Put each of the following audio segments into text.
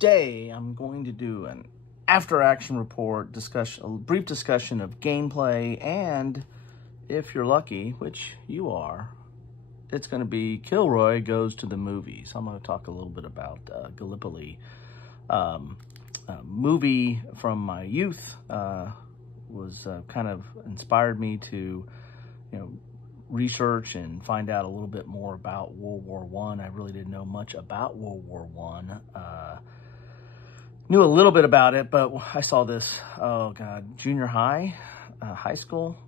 Today, I'm going to do an after-action report, a brief discussion of gameplay, and if you're lucky, which you are, it's going to be Kilroy Goes to the Movies. I'm going to talk a little bit about Gallipoli. A movie from my youth was kind of inspired me to, research and find out a little bit more about World War I. I really didn't know much about World War I. Knew a little bit about it, but I saw this, junior high, high school,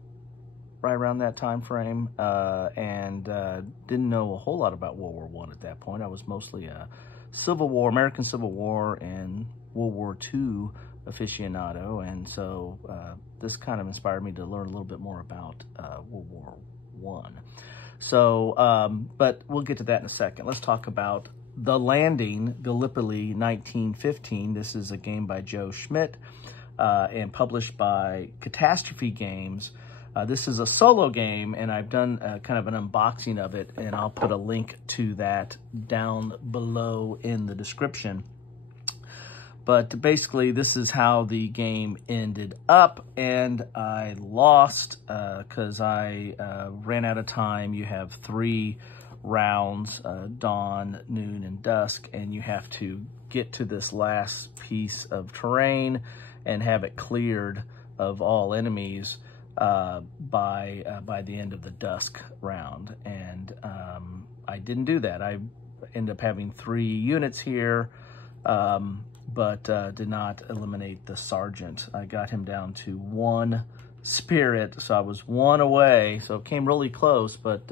right around that time frame, and didn't know a whole lot about World War I at that point. I was mostly a American Civil War and World War II aficionado, and so this kind of inspired me to learn a little bit more about World War I. So, but we'll get to that in a second. Let's talk about The Landing Gallipoli 1915. This is a game by Joe Schmidt and published by Catastrophe Games. This is a solo game, and I've done kind of an unboxing of it, and I'll put a link to that down below in the description. But basically, this is how the game ended up, and I lost because I ran out of time. You have 3 rounds, dawn, noon, and dusk, and you have to get to this last piece of terrain and have it cleared of all enemies by the end of the dusk round. And I didn't do that. I ended up having 3 units here, but did not eliminate the sergeant. I got him down to 1 spirit, so I was 1 away. So it came really close, but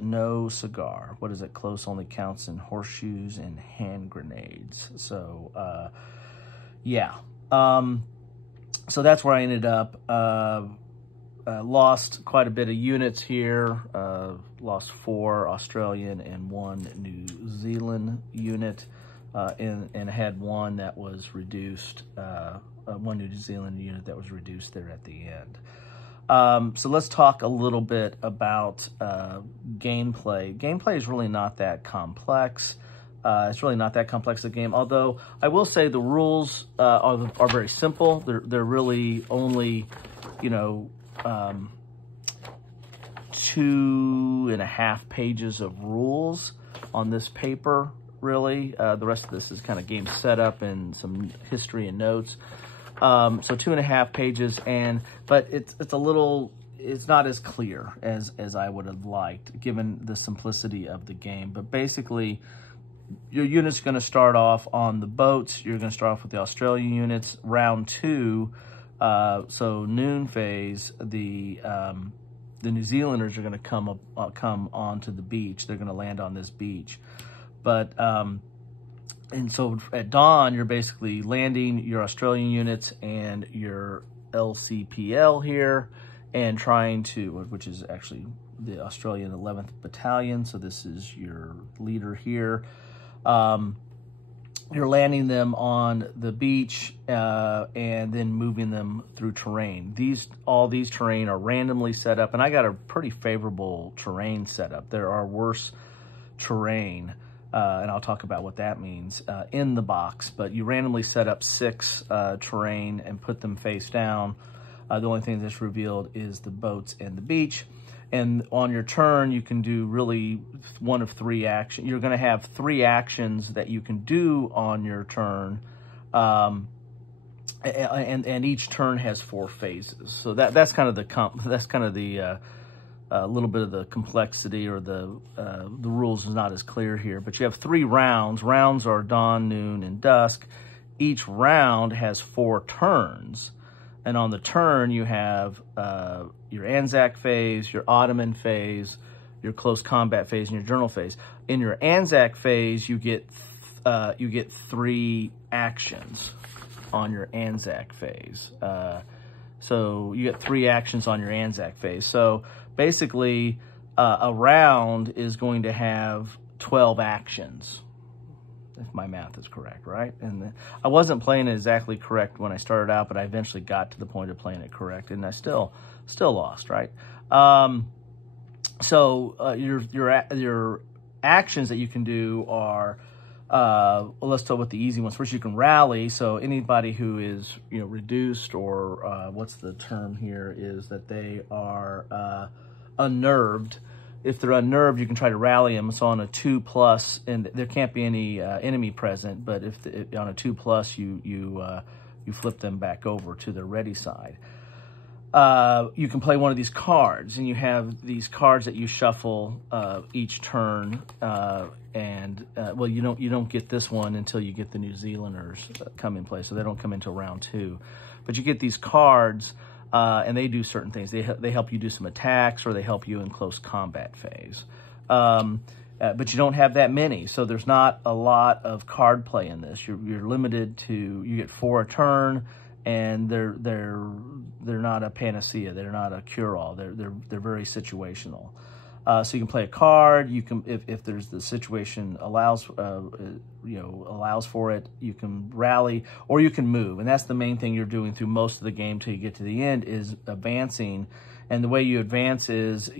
no cigar. What is it? Close only counts in horseshoes and hand grenades. So, yeah. So that's where I ended up. Lost quite a bit of units here. Lost 4 Australian and 1 New Zealand unit. And had 1 that was reduced, 1 New Zealand unit that was reduced there at the end. So let's talk a little bit about gameplay. Gameplay is really not that complex. It's really not that complex a game, although I will say the rules are very simple. They're really only, 2.5 pages of rules on this paper, really. The rest of this is kind of game setup and some history and notes. So 2.5 pages, but it's not as clear as I would have liked, given the simplicity of the game. But basically, your unit's going to start off on the boats. You're going to start off with the Australian units. Round 2, so noon phase, the New Zealanders are going to come onto the beach. They're going to land on this beach. But, and so at dawn, you're basically landing your Australian units and your LCPL here and trying to, which is actually the Australian 11th Battalion. So this is your leader here. You're landing them on the beach and then moving them through terrain. All these terrain are randomly set up, and I got a pretty favorable terrain setup. There are worse terrain, and I'll talk about what that means in the box, but you randomly set up 6 terrain and put them face down. The only thing that's revealed is the boats and the beach. And on your turn, you can do really 1 of 3 actions. You're going to have 3 actions that you can do on your turn, and each turn has 4 phases. So that's kind of the little bit of the complexity, or the rules is not as clear here. But you have 3 rounds. Rounds are dawn, noon, and dusk. Each round has 4 turns. And on the turn, you have your Anzac phase, your Ottoman phase, your close combat phase, and your journal phase. In your Anzac phase, you get 3 actions on your Anzac phase. So you get 3 actions on your Anzac phase. So basically, a round is going to have 12 actions, if my math is correct, right? And I wasn't playing it exactly correct when I started out, but I eventually got to the point of playing it correct, and I still lost, right? So your actions that you can do are let's start with the easy ones. First, you can rally. So anybody who is, reduced, or what's the term here, is that they are unnerved. If they're unnerved, you can try to rally them. So on a 2+, and there can't be any enemy present, but if on a 2+, you flip them back over to the ready side. You can play one of these cards, and you have these cards that you shuffle each turn. Well, you don't get this one until you get the New Zealanders come in play, so they don't come into round 2. But you get these cards, and they do certain things. They help you do some attacks, or they help you in close combat phase. But you don't have that many, so there's not a lot of card play in this. You're limited to, you get 4 a turn, and they're not a panacea. They're not a cure-all. They're very situational. So you can play a card. You can, if there's the situation allows for it, you can rally, or you can move. And that's the main thing you're doing through most of the game till you get to the end, is advancing. And the way you advance is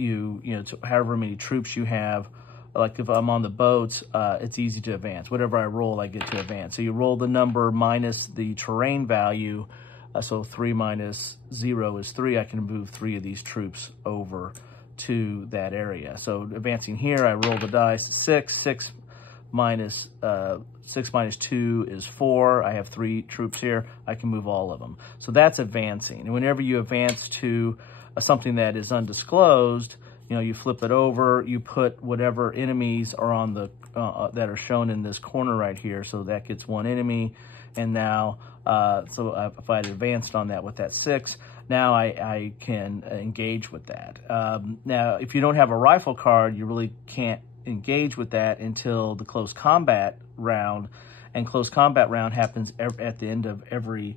however many troops you have. Like if I'm on the boats, it's easy to advance. Whatever I roll, I get to advance. So you roll the number minus the terrain value. So 3 minus 0 is 3. I can move 3 of these troops over to that area. So advancing here, I roll the dice. 6 minus 2 is 4. I have 3 troops here. I can move all of them. So that's advancing. And whenever you advance to something that is undisclosed, you flip it over, you put whatever enemies are on the that are shown in this corner right here. So that gets 1 enemy. And now, if I had advanced on that with that 6, now I can engage with that. Now, if you don't have a rifle card, you really can't engage with that until the close combat round. And close combat round happens at the end of every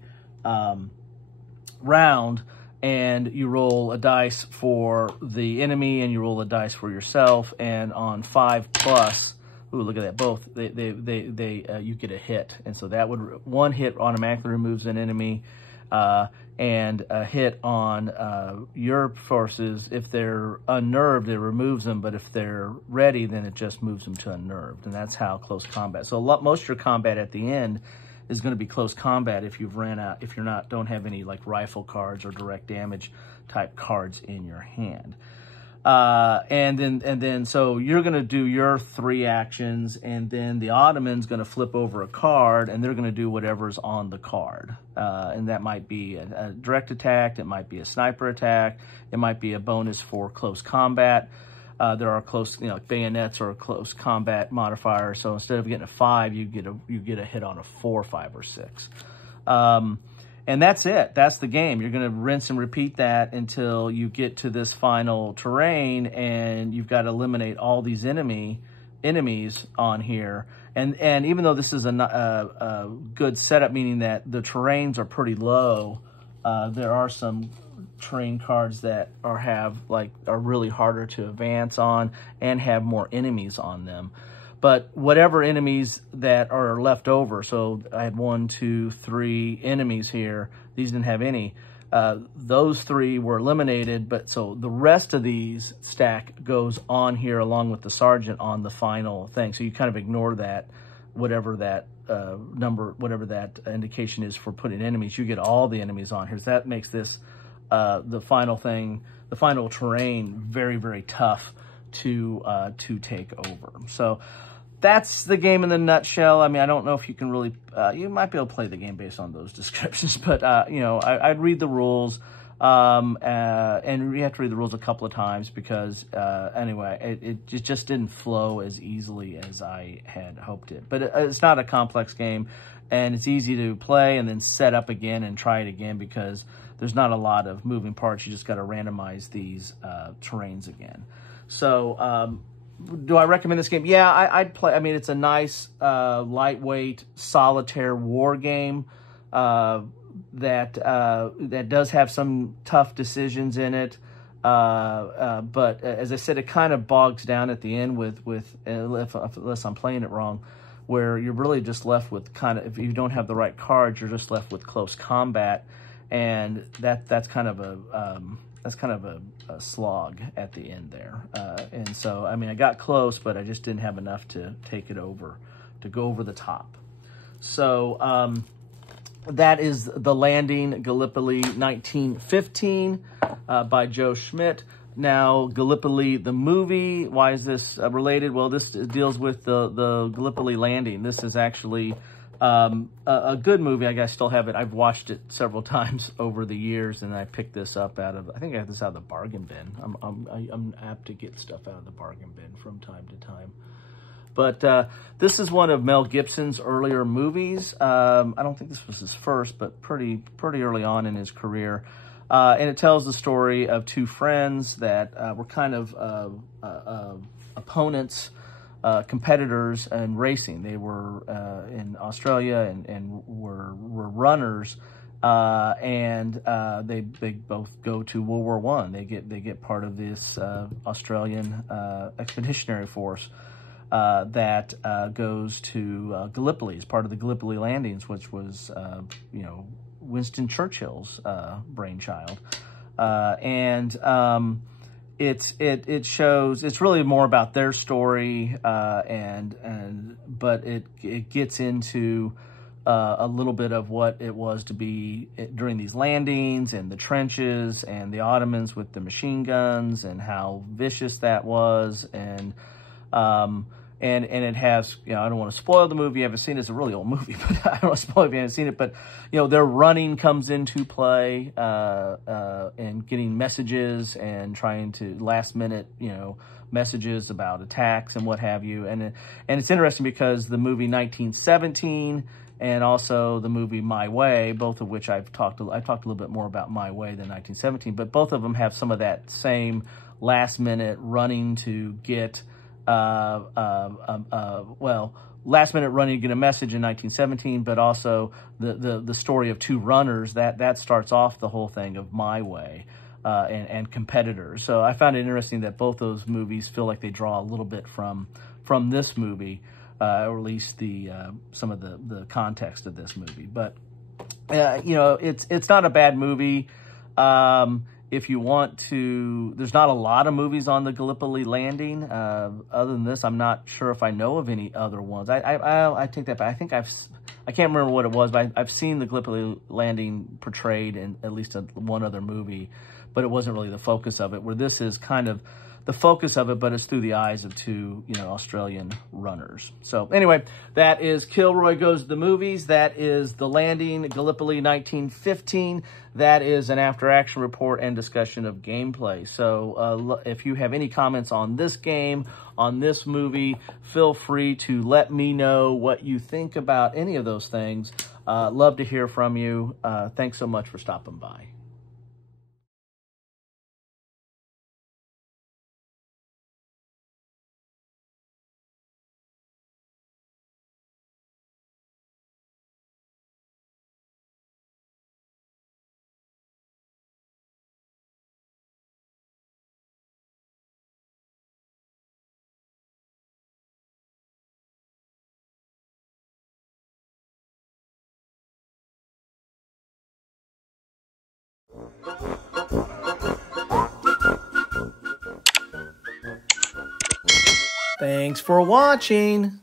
round. And you roll a dice for the enemy, and you roll a dice for yourself. And on 5+, ooh, look at that! Both you get a hit, and so that would, 1 hit automatically removes an enemy, and a hit on your forces, if they're unnerved, it removes them. But if they're ready, then it just moves them to unnerved, and that's how close combat. So most of your combat at the end is going to be close combat if you've ran out, if you're don't have any like rifle cards or direct damage type cards in your hand. And then so you're going to do your 3 actions, and then the Ottoman's going to flip over a card, and they're going to do whatever's on the card. And that might be a direct attack, it might be a sniper attack, it might be a bonus for close combat. There are close, like bayonets or a close combat modifier. So instead of getting a 5, you get a hit on a 4, 5, or 6. And that's it. That's the game. You're going to rinse and repeat that until you get to this final terrain, and you've got to eliminate all these enemies on here. And even though this is a good setup, meaning that the terrains are pretty low, there are some terrain cards that are really harder to advance on and have more enemies on them. But whatever enemies that are left over, so I had 1, 2, 3 enemies here. These didn't have any. Those 3 were eliminated, but so the rest of these stack goes on here along with the sergeant on the final thing. So you kind of ignore that, whatever that whatever that indication is for putting enemies. You get all the enemies on here. So that makes this the final terrain very, very tough to take over. So that's the game in the nutshell. I mean, I don't know if you can really, you might be able to play the game based on those descriptions, but, I'd read the rules, and you have to read the rules a couple of times because, anyway, it just didn't flow as easily as I had hoped it. But it's not a complex game, and it's easy to play and then set up again and try it again because there's not a lot of moving parts. You just got to randomize these terrains again. So, do I recommend this game? Yeah, I'd play. I mean, it's a nice, lightweight, solitaire war game that does have some tough decisions in it. But as I said, it kind of bogs down at the end with unless I'm playing it wrong, where you're really just left with if you don't have the right cards, you're just left with close combat, and that's kind of a slog at the end there. And so, I mean, I got close, but I just didn't have enough to take it over to go over the top. So that is The Landing Gallipoli 1915 by Joe Schmidt. Now, Gallipoli, the movie, why is this related? Well, this deals with the Gallipoli landing. This is actually a good movie. I still have it. I've watched it several times over the years, and I picked this up out of, I think I got this out of the bargain bin. I'm apt to get stuff out of the bargain bin from time to time. But this is one of Mel Gibson's earlier movies. I don't think this was his first, but pretty early on in his career. And it tells the story of two friends that were kind of opponents, competitors in racing. They were in Australia and were runners, and they both go to World War I. They get part of this Australian expeditionary force that goes to Gallipoli as part of the Gallipoli landings, which was Winston Churchill's brainchild, and it shows, it's really more about their story, but it gets into a little bit of what it was to be during these landings and the trenches and the Ottomans with the machine guns and how vicious that was, and it has, I don't want to spoil the movie. You haven't seen it. It's a really old movie, but I don't want to spoil it if you haven't seen it. But, their running comes into play, and getting messages and trying to last minute, messages about attacks and what have you. And it's interesting because the movie 1917 and also the movie My Way, both of which I've talked a little bit more about My Way than 1917, but both of them have some of that same last minute running to get, last minute running to get a message in 1917, but also the story of two runners that starts off the whole thing of My Way, and competitors. So I found it interesting that both those movies feel like they draw a little bit from this movie, or at least some of the context of this movie. But it's not a bad movie. If you want to, there's not a lot of movies on the Gallipoli landing. Other than this, I'm not sure if I know of any other ones. I take that back. I think I can't remember what it was, but I've seen the Gallipoli landing portrayed in at least one other movie, but it wasn't really the focus of it, where this is kind of the focus of it, but it's through the eyes of two, Australian runners. So anyway, that is Kilroy Goes to the Movies. That is The Landing Gallipoli 1915. That is an after-action report and discussion of gameplay. So if you have any comments on this game, on this movie, feel free to let me know what you think about any of those things. Love to hear from you. Thanks so much for stopping by. Thanks for watching.